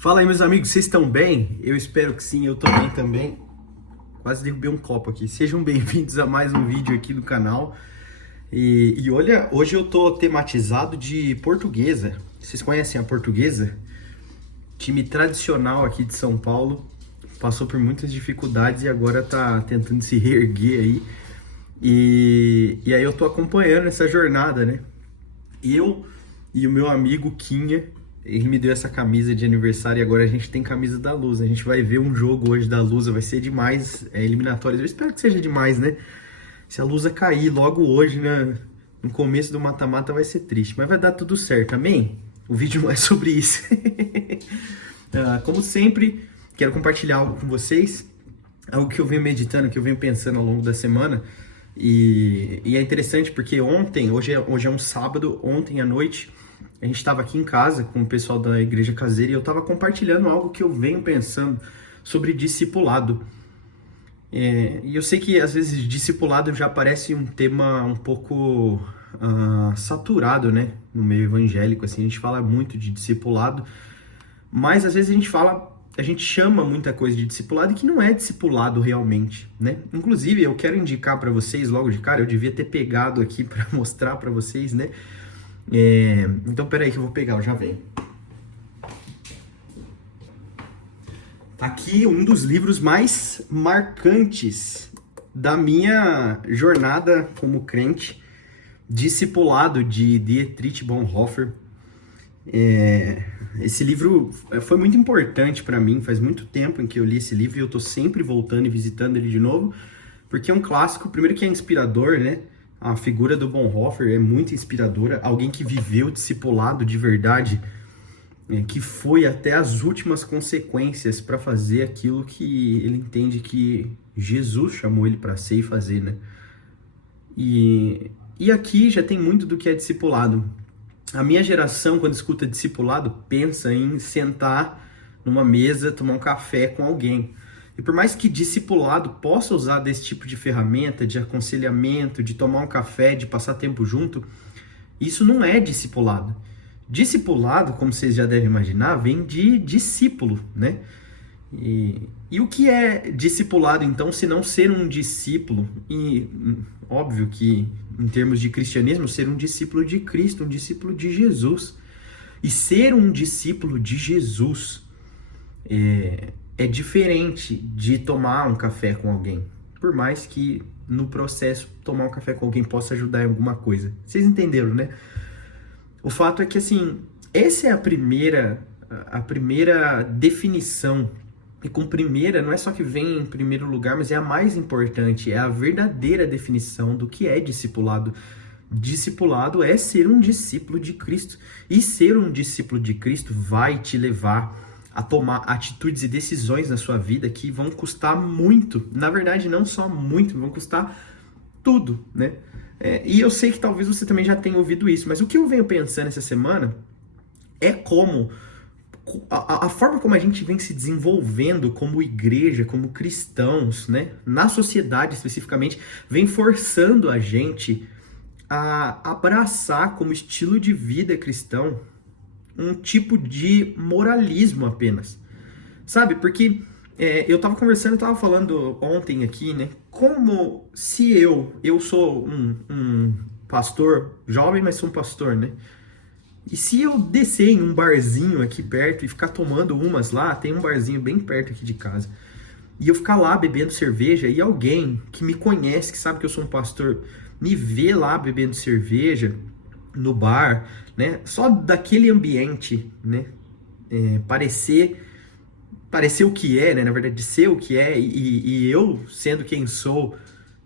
Fala aí, meus amigos, vocês estão bem? Eu espero que sim, eu tô bem também. Quase derrubei um copo aqui. Sejam bem-vindos a mais um vídeo aqui do canal. E olha, hoje eu tô tematizado de Portuguesa. Vocês conhecem a Portuguesa? Time tradicional aqui de São Paulo. Passou por muitas dificuldades e agora tá tentando se reerguer aí. E aí eu tô acompanhando essa jornada, né? Eu e o meu amigo Quinha, ele me deu essa camisa de aniversário e agora a gente tem camisa da Lusa. A gente vai ver um jogo hoje da Lusa, vai ser demais, eliminatórias. Eu espero que seja demais, né? Se a Lusa cair logo hoje, né, no começo do mata-mata, vai ser triste. Mas vai dar tudo certo, amém? O vídeo não é sobre isso. Como sempre, quero compartilhar algo com vocês. Algo que eu venho meditando, que eu venho pensando ao longo da semana. E é interessante porque hoje é um sábado, ontem à noite, a gente estava aqui em casa com o pessoal da Igreja Caseira e eu estava compartilhando algo que eu venho pensando sobre discipulado. E eu sei que às vezes discipulado já parece um tema um pouco saturado, né? No meio evangélico, assim, a gente fala muito de discipulado, mas às vezes a gente chama muita coisa de discipulado e que não é discipulado realmente, né? Inclusive, eu quero indicar para vocês logo de cara, eu devia ter pegado aqui para mostrar para vocês, né? Então, peraí que eu vou pegar, eu já venho. Tá aqui um dos livros mais marcantes da minha jornada como crente, Discipulado, de Dietrich Bonhoeffer. Esse livro foi muito importante para mim, faz muito tempo em que eu li esse livro e eu tô sempre voltando e visitando ele de novo, porque é um clássico, primeiro que é inspirador, né? A figura do Bonhoeffer é muito inspiradora, alguém que viveu discipulado de verdade, que foi até as últimas consequências para fazer aquilo que ele entende que Jesus chamou ele para ser e fazer, né? E aqui já tem muito do que é discipulado. A minha geração, quando escuta discipulado, pensa em sentar numa mesa, tomar um café com alguém. E por mais que discipulado possa usar desse tipo de ferramenta, de aconselhamento, de tomar um café, de passar tempo junto, isso não é discipulado. Discipulado, como vocês já devem imaginar, vem de discípulo, né? E o que é discipulado, então, se não ser um discípulo? E óbvio que, em termos de cristianismo, ser um discípulo de Cristo, um discípulo de Jesus. E ser um discípulo de Jesus é diferente de tomar um café com alguém. Por mais que, no processo, tomar um café com alguém possa ajudar em alguma coisa. Vocês entenderam, né? O fato é que, assim, essa é a primeira definição. E com primeira, não é só que vem em primeiro lugar, mas é a mais importante, é a verdadeira definição do que é discipulado. Discipulado é ser um discípulo de Cristo. E ser um discípulo de Cristo vai te levar a tomar atitudes e decisões na sua vida que vão custar muito. Na verdade, não só muito, vão custar tudo, né? E eu sei que talvez você também já tenha ouvido isso, mas o que eu venho pensando essa semana é como a forma como a gente vem se desenvolvendo como igreja, como cristãos, né, na sociedade especificamente, vem forçando a gente a abraçar como estilo de vida cristão um tipo de moralismo apenas, sabe? Porque eu tava falando ontem aqui, né, como se eu sou um pastor jovem, mas sou um pastor, né? E se eu descer em um barzinho aqui perto e ficar tomando umas lá, tem um barzinho bem perto aqui de casa, e eu ficar lá bebendo cerveja e alguém que me conhece, que sabe que eu sou um pastor, me vê lá bebendo cerveja no bar, né? Só daquele ambiente, né? Parecer o que é, né? Na verdade, ser o que é e eu sendo quem sou,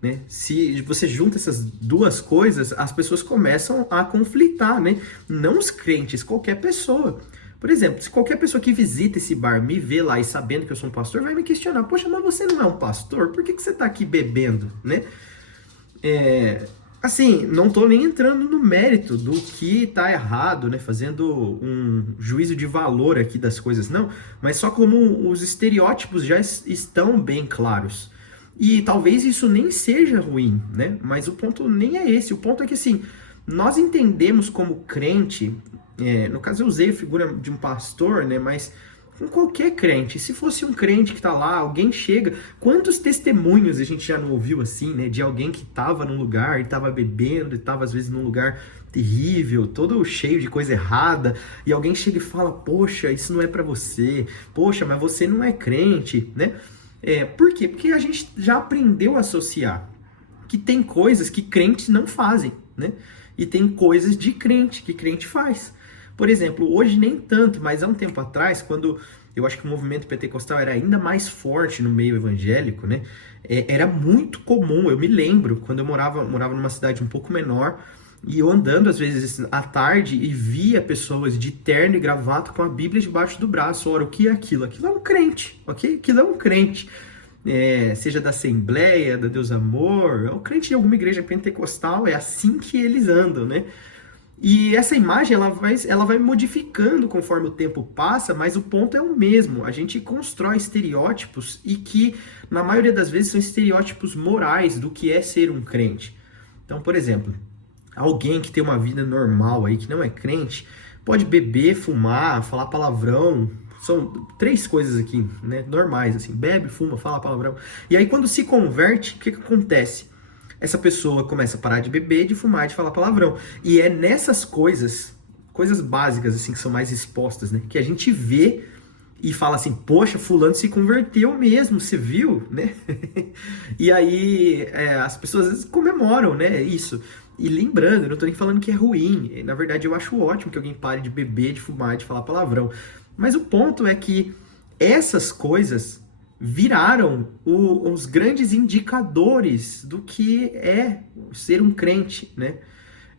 né? Se você junta essas duas coisas, as pessoas começam a conflitar, né? Não os crentes, qualquer pessoa. Por exemplo, se qualquer pessoa que visita esse bar me vê lá e sabendo que eu sou um pastor, vai me questionar: poxa, mas você não é um pastor? Por que você está aqui bebendo, né? Assim, não tô nem entrando no mérito do que tá errado, né? Fazendo um juízo de valor aqui das coisas, não. Mas só como os estereótipos já estão bem claros. E talvez isso nem seja ruim, né? Mas o ponto nem é esse. O ponto é que, assim, nós entendemos como crente, no caso eu usei a figura de um pastor, né? Mas com qualquer crente. Se fosse um crente que tá lá, alguém chega, quantos testemunhos a gente já não ouviu assim, né? De alguém que tava num lugar e tava bebendo, e tava às vezes num lugar terrível, todo cheio de coisa errada, e alguém chega e fala, poxa, isso não é pra você, poxa, mas você não é crente, né? Por quê? Porque a gente já aprendeu a associar que tem coisas que crentes não fazem, né? E tem coisas de crente que crente faz. Por exemplo, hoje nem tanto, mas há um tempo atrás, quando eu acho que o movimento pentecostal era ainda mais forte no meio evangélico, né? Era muito comum, eu me lembro, quando eu morava numa cidade um pouco menor, e eu andando às vezes à tarde e via pessoas de terno e gravata com a Bíblia debaixo do braço. Ora, o que é aquilo? Aquilo é um crente, ok? Aquilo é um crente. Seja da Assembleia, da Deus Amor, é um crente de alguma igreja pentecostal, é assim que eles andam, né? E essa imagem ela vai modificando conforme o tempo passa, mas o ponto é o mesmo. A gente constrói estereótipos e que, na maioria das vezes, são estereótipos morais do que é ser um crente. Então, por exemplo, alguém que tem uma vida normal aí, que não é crente, pode beber, fumar, falar palavrão. São 3 coisas aqui, né, normais, assim, bebe, fuma, fala palavrão. E aí quando se converte, o que acontece? Essa pessoa começa a parar de beber, de fumar, de falar palavrão. E é nessas coisas básicas, assim, que são mais expostas, né, que a gente vê e fala assim, poxa, fulano se converteu mesmo, você viu, né? E aí as pessoas às vezes comemoram, né, isso. E lembrando, eu não tô nem falando que é ruim. Na verdade, eu acho ótimo que alguém pare de beber, de fumar, de falar palavrão. Mas o ponto é que essas coisas viraram os grandes indicadores do que é ser um crente, né?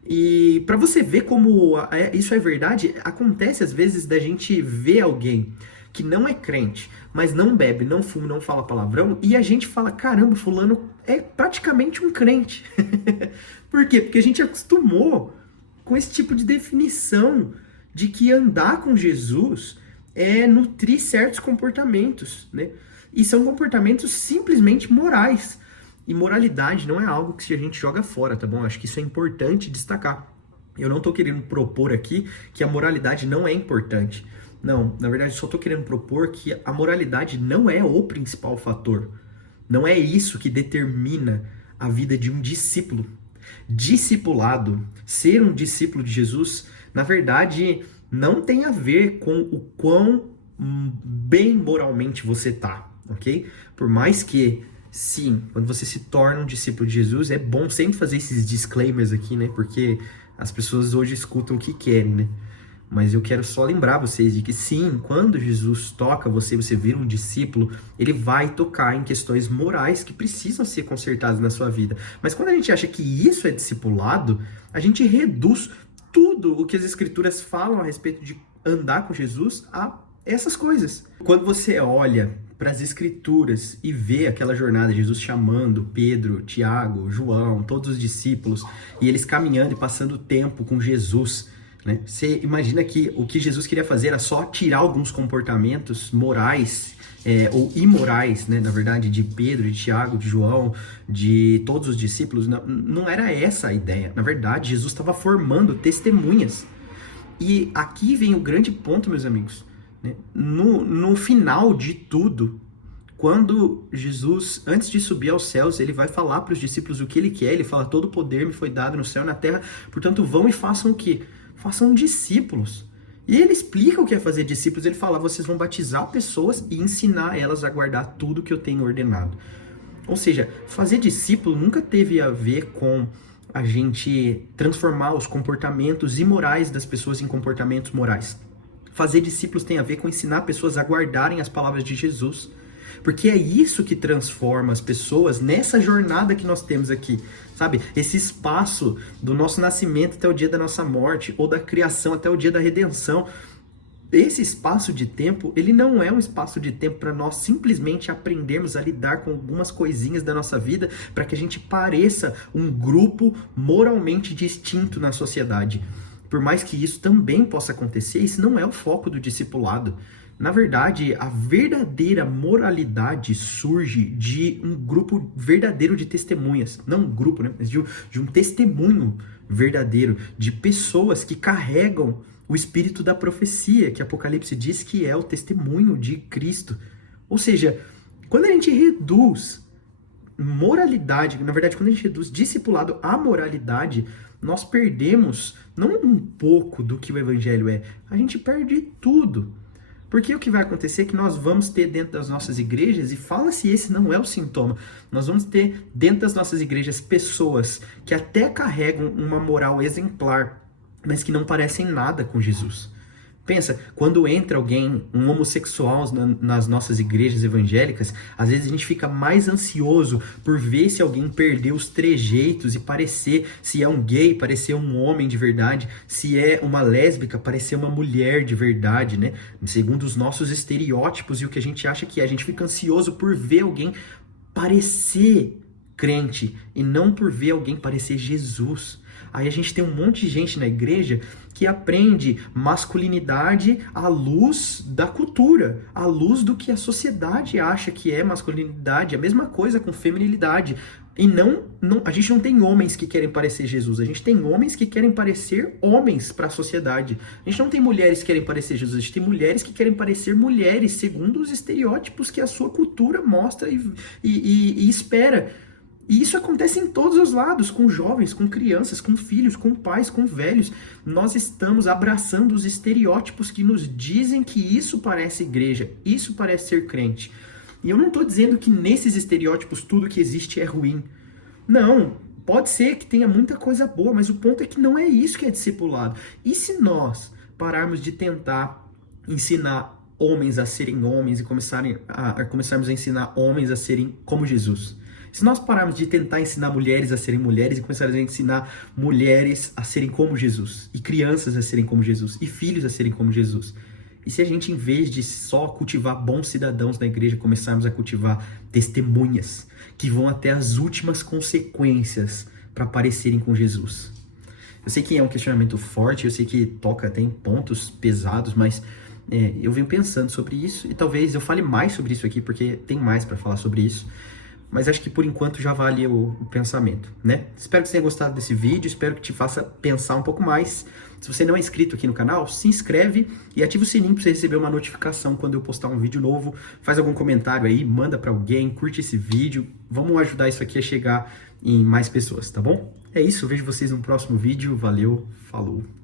E para você ver como isso é verdade, acontece às vezes da gente ver alguém que não é crente, mas não bebe, não fuma, não fala palavrão, e a gente fala, caramba, fulano é praticamente um crente. Por quê? Porque a gente acostumou com esse tipo de definição de que andar com Jesus é nutrir certos comportamentos, né? E são comportamentos simplesmente morais. E moralidade não é algo que a gente joga fora, tá bom? Acho que isso é importante destacar. Eu não tô querendo propor aqui que a moralidade não é importante. Não, na verdade, eu só tô querendo propor que a moralidade não é o principal fator. Não é isso que determina a vida de um discípulo. Discipulado, ser um discípulo de Jesus, na verdade, não tem a ver com o quão bem moralmente você tá, ok? Por mais que, sim, quando você se torna um discípulo de Jesus, é bom sempre fazer esses disclaimers aqui, né? Porque as pessoas hoje escutam o que querem, né? Mas eu quero só lembrar vocês de que sim, quando Jesus toca você, você vira um discípulo, ele vai tocar em questões morais que precisam ser consertadas na sua vida. Mas quando a gente acha que isso é discipulado, a gente reduz tudo o que as escrituras falam a respeito de andar com Jesus a essas coisas. Quando você olha para as escrituras e vê aquela jornada, Jesus chamando Pedro, Tiago, João, todos os discípulos, e eles caminhando e passando tempo com Jesus, né? Você imagina que o que Jesus queria fazer era só tirar alguns comportamentos morais ou imorais, né? Na verdade, de Pedro, de Tiago, de João, de todos os discípulos. Não era essa a ideia. Na verdade, Jesus estava formando testemunhas. E aqui vem o grande ponto, meus amigos, né? No final de tudo, quando Jesus, antes de subir aos céus, ele vai falar para os discípulos o que ele quer. Ele fala, todo poder me foi dado no céu e na terra, portanto vão e façam o quê? Façam discípulos. E ele explica o que é fazer discípulos. Ele fala, vocês vão batizar pessoas e ensinar elas a guardar tudo que eu tenho ordenado. Ou seja, fazer discípulo nunca teve a ver com a gente transformar os comportamentos imorais das pessoas em comportamentos morais. Fazer discípulos tem a ver com ensinar pessoas a guardarem as palavras de Jesus. Porque é isso que transforma as pessoas nessa jornada que nós temos aqui, sabe? Esse espaço do nosso nascimento até o dia da nossa morte, ou da criação até o dia da redenção. Esse espaço de tempo, ele não é um espaço de tempo para nós simplesmente aprendermos a lidar com algumas coisinhas da nossa vida para que a gente pareça um grupo moralmente distinto na sociedade. Por mais que isso também possa acontecer, isso não é o foco do discipulado. Na verdade, a verdadeira moralidade surge de um grupo verdadeiro de testemunhas. Não um grupo, né? Mas de um testemunho verdadeiro, de pessoas que carregam o espírito da profecia, que Apocalipse diz que é o testemunho de Cristo. Ou seja, quando a gente reduz moralidade, na verdade, quando a gente reduz discipulado à moralidade, nós perdemos não um pouco do que o evangelho é, a gente perde tudo. Porque o que vai acontecer é que nós vamos ter dentro das nossas igrejas, e fala-se esse não é o sintoma, nós vamos ter dentro das nossas igrejas pessoas que até carregam uma moral exemplar, mas que não parecem nada com Jesus. Pensa, quando entra alguém, um homossexual nas nossas igrejas evangélicas, às vezes a gente fica mais ansioso por ver se alguém perdeu os trejeitos e parecer, se é um gay, parecer um homem de verdade, se é uma lésbica, parecer uma mulher de verdade, né? Segundo os nossos estereótipos e o que a gente acha que é. A gente fica ansioso por ver alguém parecer crente e não por ver alguém parecer Jesus. Aí a gente tem um monte de gente na igreja que aprende masculinidade à luz da cultura, à luz do que a sociedade acha que é masculinidade. A mesma coisa com feminilidade. E a gente não tem homens que querem parecer Jesus, a gente tem homens que querem parecer homens para a sociedade. A gente não tem mulheres que querem parecer Jesus, a gente tem mulheres que querem parecer mulheres, segundo os estereótipos que a sua cultura mostra e espera. E isso acontece em todos os lados, com jovens, com crianças, com filhos, com pais, com velhos. Nós estamos abraçando os estereótipos que nos dizem que isso parece igreja, isso parece ser crente. E eu não estou dizendo que nesses estereótipos tudo que existe é ruim. Não, pode ser que tenha muita coisa boa, mas o ponto é que não é isso que é discipulado. E se nós pararmos de tentar ensinar homens a serem homens e começarmos a ensinar homens a serem como Jesus? Se nós pararmos de tentar ensinar mulheres a serem mulheres e começarmos a ensinar mulheres a serem como Jesus, e crianças a serem como Jesus, e filhos a serem como Jesus, e se a gente, em vez de só cultivar bons cidadãos na igreja, começarmos a cultivar testemunhas que vão até as últimas consequências para parecerem com Jesus? Eu sei que é um questionamento forte, eu sei que toca até em pontos pesados, mas eu venho pensando sobre isso, e talvez eu fale mais sobre isso aqui, porque tem mais para falar sobre isso. Mas acho que por enquanto já vale o pensamento, né? Espero que você tenha gostado desse vídeo, espero que te faça pensar um pouco mais. Se você não é inscrito aqui no canal, se inscreve e ativa o sininho para você receber uma notificação quando eu postar um vídeo novo. Faz algum comentário aí, manda para alguém, curte esse vídeo. Vamos ajudar isso aqui a chegar em mais pessoas, tá bom? É isso, vejo vocês no próximo vídeo. Valeu, falou!